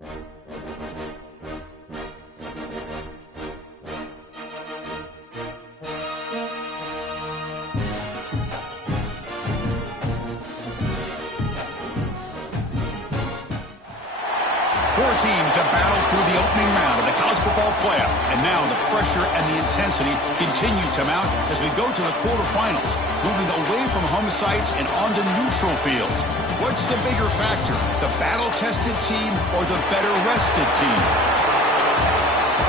Four teams have battled through the opening round of the college football playoff, and now the pressure and the intensity continue to mount as we go to the quarterfinals, moving away from home sites and onto neutral fields. What's the bigger factor, the battle-tested team or the better-rested team?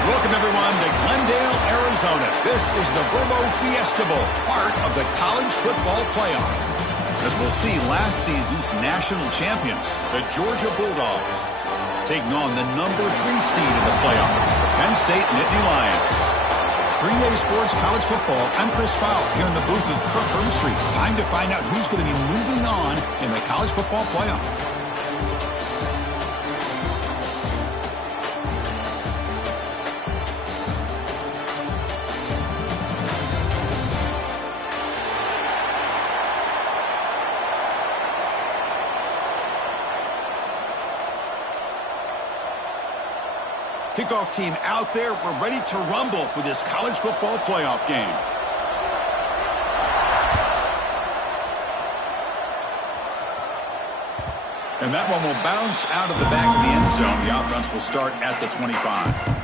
Welcome, everyone, to Glendale, Arizona. This is the Verbo Fiesta Bowl, part of the college football playoff. As we'll see, last season's national champions, the Georgia Bulldogs, taking on the number 3 seed in the playoff, Penn State Nittany Lions. 3A Sports College Football, I'm Chris Fowler here in the booth with Kirk Hermstreet. Time to find out who's going to be moving on in the college football playoff. Kickoff team out there. We're ready to rumble for this college football playoff game. And that one will bounce out of the back of the end zone. The offense will start at the 25.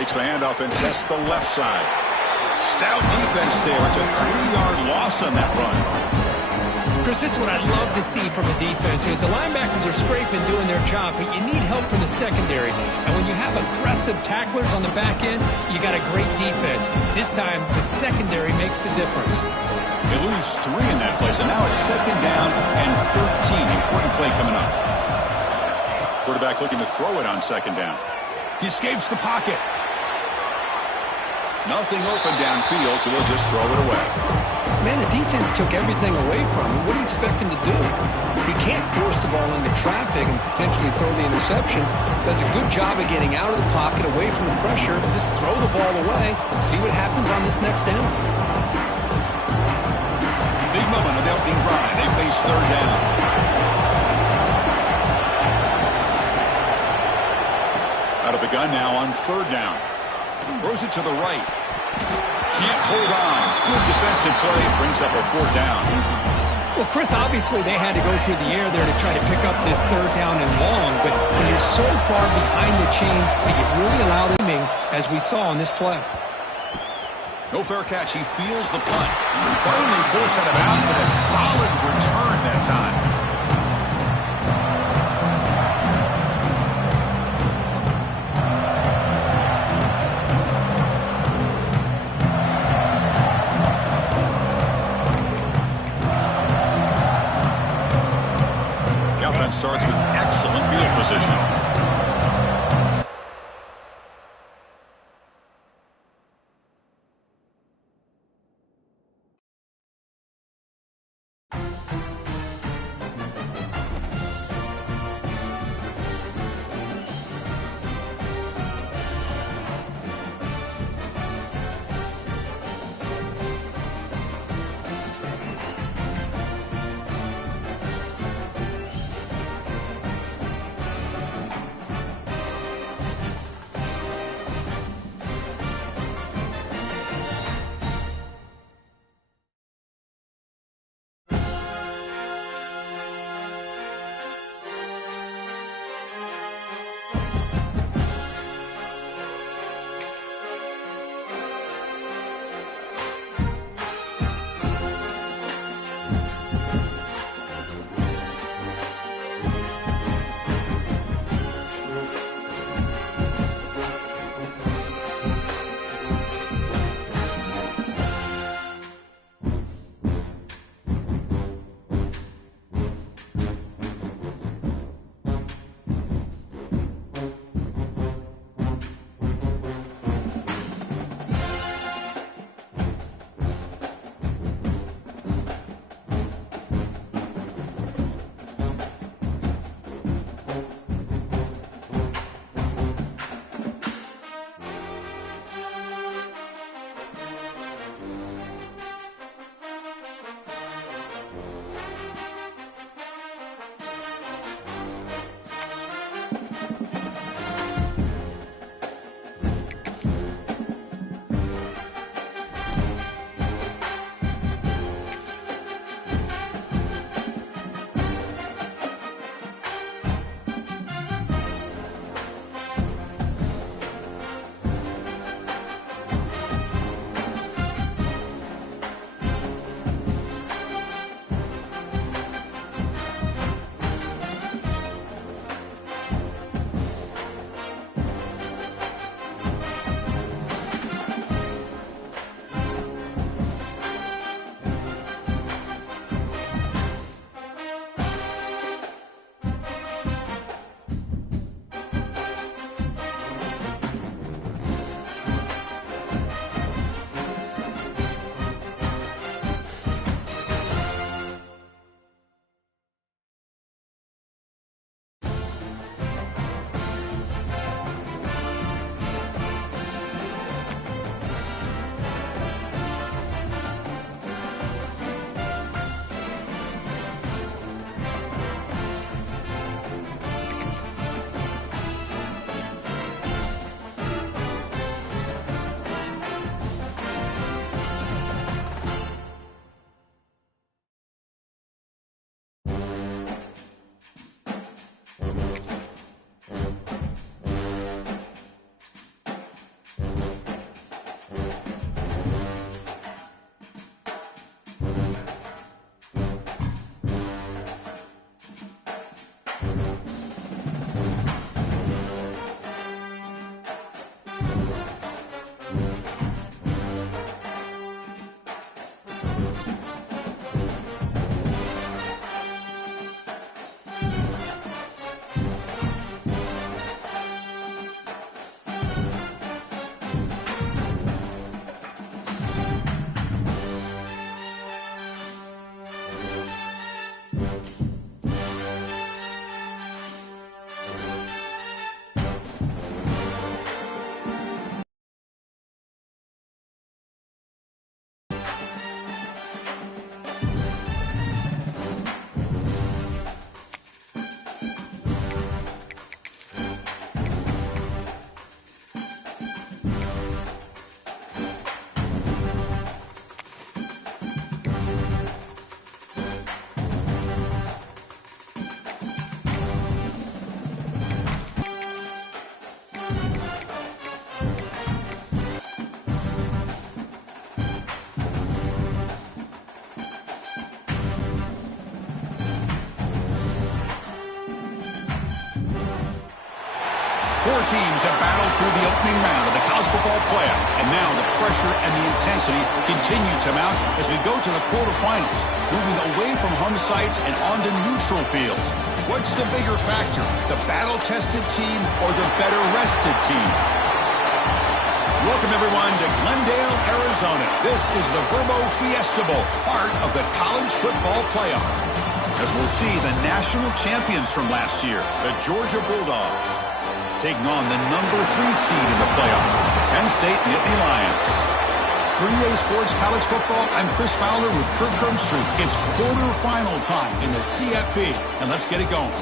Takes the handoff and tests the left side. Stout defense there. It's a 3-yard loss on that run. Chris, this is what I love to see from a defense is the linebackers are scraping, doing their job, but you need help from the secondary. And when you have aggressive tacklers on the back end, you got a great defense. This time, the secondary makes the difference. They lose 3 in that place, and now it's 2nd down and 13. Important play coming up. Quarterback looking to throw it on 2nd down. He escapes the pocket. Nothing open downfield, so we'll just throw it away. Man, the defense took everything away from him. What do you expect him to do? He can't force the ball into traffic and potentially throw the interception. Does a good job of getting out of the pocket, away from the pressure, just throw the ball away. See what happens on this next down. Big moment of the opening drive. They face 3rd down. Out of the gun now on 3rd down. Throws it to the right. Can't hold on. Good defensive play. Brings up a 4th down. Well, Chris, obviously they had to go through the air there to try to pick up this 3rd down and long. But when you're so far behind the chains, that you really allow aiming, as we saw on this play. No fair catch. He feels the punt. Finally forced out of bounds, but a solid return that time. Starts with excellent field position. Four teams have battled through the opening round of the college football playoff, and now the pressure and the intensity continue to mount as we go to the quarterfinals, moving away from home sites and onto neutral fields. What's the bigger factor, the battle-tested team or the better-rested team? Welcome, everyone, to Glendale, Arizona. This is the Verbo Fiesta Bowl, part of the college football playoff, as we'll see the national champions from last year, the Georgia Bulldogs, taking on the number 3 seed in the playoff, Penn State Nittany Lions. For EA Sports College Football, I'm Chris Fowler with Kirk Herbstreit. It's quarterfinal time in the CFP, and let's get it going.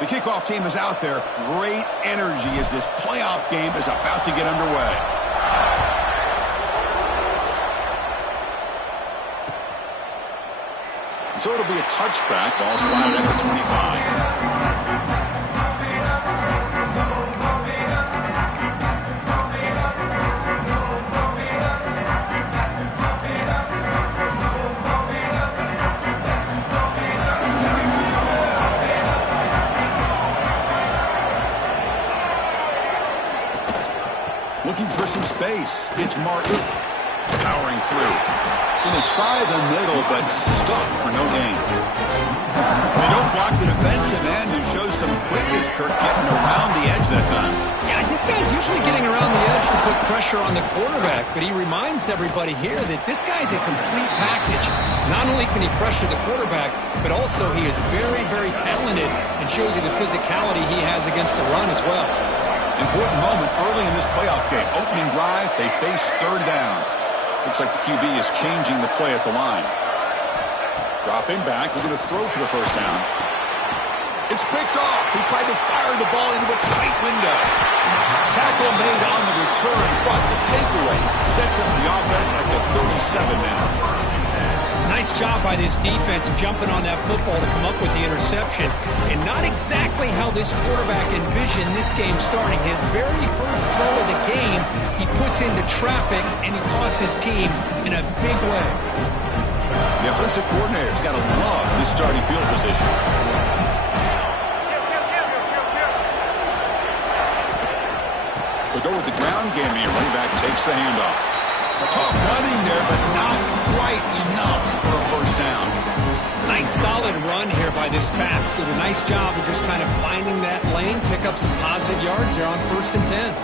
The kickoff team is out there. Great energy as this playoff game is about to get underway. So it'll be a touchback. Ball spotted at the 25. Looking for some space. It's Martin powering through. And they try the middle, but stuck for no gain. They don't block the defensive end, who shows some quickness, Kirk, getting around the edge that time. Yeah, this guy's usually getting around the edge to put pressure on the quarterback, but he reminds everybody here that this guy's a complete package. Not only can he pressure the quarterback, but also he is very, very talented and shows you the physicality he has against the run as well. Important moment early in this playoff game. Opening drive, they face third down. Looks like the QB is changing the play at the line. Dropping back, looking to throw for the first down. It's picked off. He tried to fire the ball into a tight window. Tackle made on the return, but the takeaway sets up the offense at the 37 now. Nice job by this defense jumping on that football to come up with the interception. And not exactly how this quarterback envisioned this game starting. His very first throw of the game, he puts into traffic, and he costs his team in a big way. The offensive coordinator's got to love this starting field position. They'll go with the ground game here. Running back takes the handoff. Tough running there, but not quite enough for a first down. Nice solid run here by this back. Did a nice job of just kind of finding that lane, pick up some positive yards there on 1st and 10.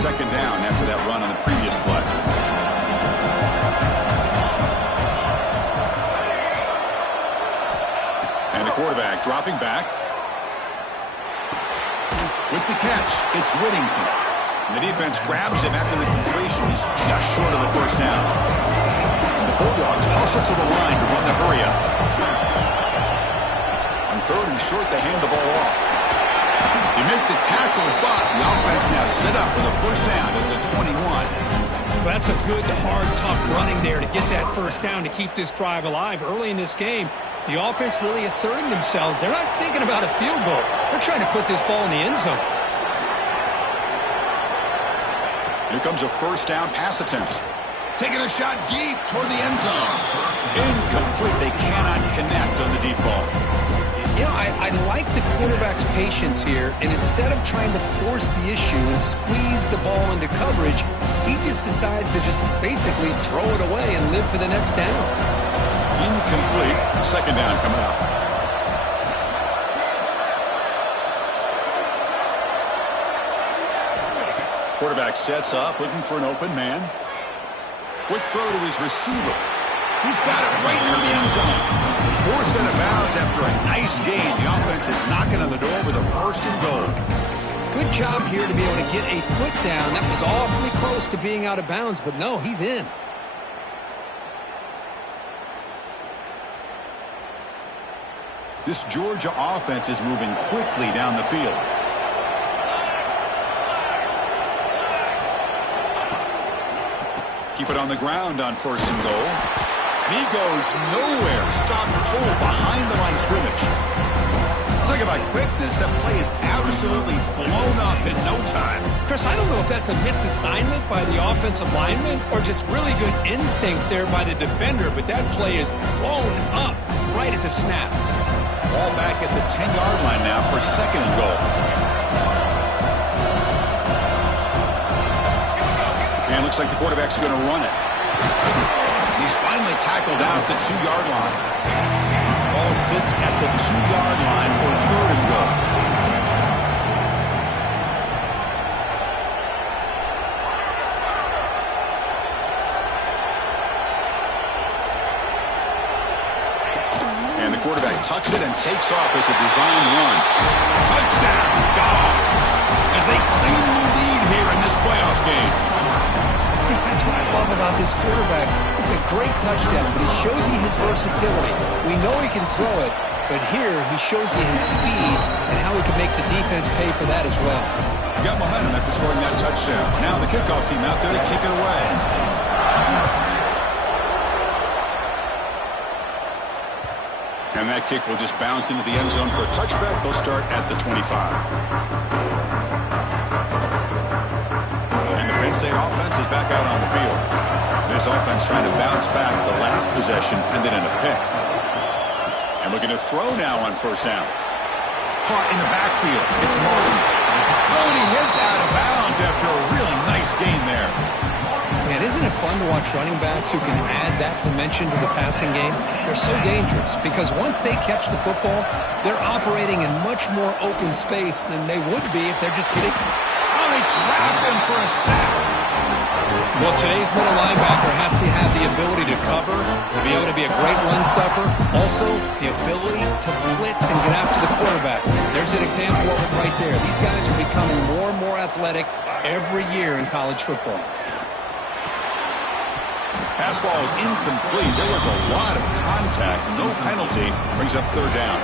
Second down after that run on the previous play. And the quarterback dropping back. With the catch, it's Whittington. And the defense grabs him after the completion. He's just short of the first down. And the Bulldogs hustle to the line to run the hurry-up. On 3rd and short, they hand the ball off. They make the tackle, but the offense now set up for the first down at the 21. Well, that's a good, hard, tough running there to get that first down to keep this drive alive. Early in this game, the offense really asserting themselves. They're not thinking about a field goal. They're trying to put this ball in the end zone. Here comes a first down pass attempt. Taking a shot deep toward the end zone. Incomplete. They cannot connect on the deep ball. You know, I like the quarterback's patience here, and instead of trying to force the issue and squeeze the ball into coverage, he just decides to just basically throw it away and live for the next down. Incomplete. Second down coming up. Quarterback sets up, looking for an open man. Quick throw to his receiver. He's got it right near the end zone. 4 set of bounds after a nice gain. The offense is knocking on the door with a 1st and goal. Good job here to be able to get a foot down. That was awfully close to being out of bounds, but no, he's in. This Georgia offense is moving quickly down the field. Keep it on the ground on 1st and goal. And he goes nowhere. Stop cold behind the line of scrimmage. Talk about quickness. That play is absolutely blown up in no time. Chris, I don't know if that's a misassignment by the offensive lineman or just really good instincts there by the defender, but that play is blown up right at the snap. Ball back at the 10-yard line now for second and goal. And looks like the quarterback's going to run it. He's finally tackled out at the 2-yard line. Ball sits at the 2-yard line for third and goal. And the quarterback tucks it and takes off as a design run. Touchdown, Dogs, as they claim the lead here in this playoff game. Chris, that's what I love about this quarterback. It's a great touchdown, but he shows you his versatility. We know he can throw it, but here he shows you his speed and how he can make the defense pay for that as well. Got momentum after scoring that touchdown. Now the kickoff team out there to kick it away. And that kick will just bounce into the end zone for a touchback. They'll start at the 25. And the Penn State offense is back out on the field. This offense trying to bounce back the last possession and then in a pick. And looking to throw now on first down. Caught in the backfield. It's Martin. Oh, and he heads out of bounds after a really nice gain there. Man, isn't it fun to watch running backs who can add that dimension to the passing game? They're so dangerous because once they catch the football, they're operating in much more open space than they would be if they're just getting... Oh, they trapped him for a sack. Well, today's middle linebacker has to have the ability to cover, to be able to be a great run stuffer, also the ability to blitz and get after the quarterback. There's an example of it right there. These guys are becoming more and more athletic every year in college football. Pass ball is incomplete. There was a lot of contact. No penalty. Brings up third down.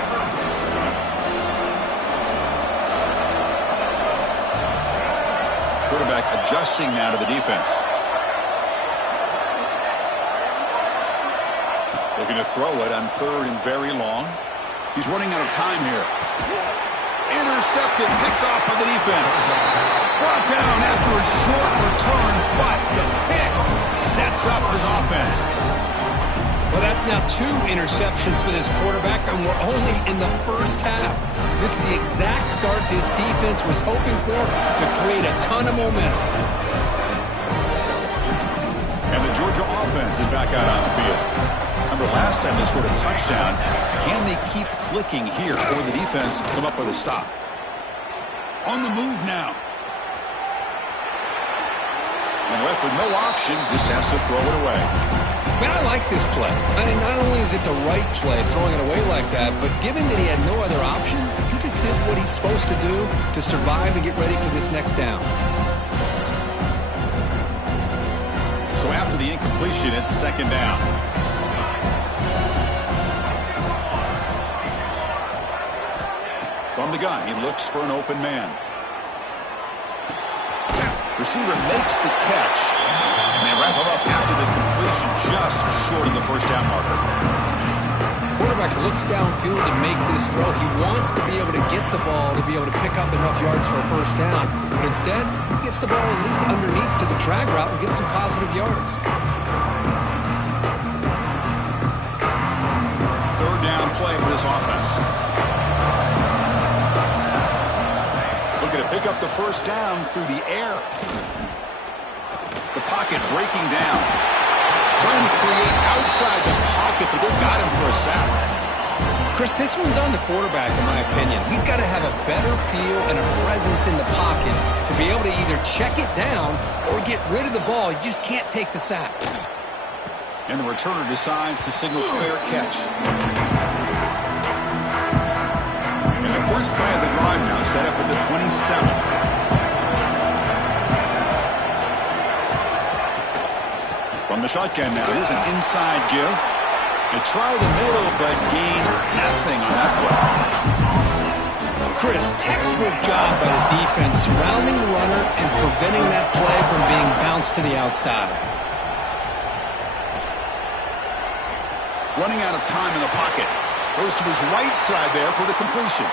Quarterback adjusting now to the defense. Looking to throw it on third and very long. He's running out of time here. Intercepted, picked off by the defense. Brought down after a short return, but the pick sets up his offense. Well, that's now 2 interceptions for this quarterback, and we're only in the first half. This is the exact start this defense was hoping for to create a ton of momentum. And the Georgia offense is back out on the field. Remember last time they scored a touchdown. Can they keep clicking here, or the defense come up with a stop? On the move now. And left with no option, just has to throw it away. Man, I like this play. I mean, not only is it the right play, throwing it away like that, but given that he had no other option, he just did what he's supposed to do to survive and get ready for this next down. So after the incompletion, it's second down. From the gun, he looks for an open man. Receiver makes the catch. And they wrap him up after the completion, just short of the first down marker. Quarterback looks downfield to make this throw. He wants to be able to get the ball to be able to pick up enough yards for a first down. But instead, he gets the ball at least underneath to the drag route and gets some positive yards. Third down play for this offense. Looking to pick up the first down through the air. The pocket breaking down. Trying to create outside the pocket, but they've got him for a sack. Chris, this one's on the quarterback, in my opinion. He's got to have a better feel and a presence in the pocket to be able to either check it down or get rid of the ball. You just can't take the sack. And the returner decides to signal fair catch. And the first play of the drive now set up at the 27. From the shotgun now, here's an inside give. They try the middle, but gain nothing on that play. Chris, textbook job by the defense surrounding the runner and preventing that play from being bounced to the outside. running out of time in the pocket. Goes to his right side there for the completion.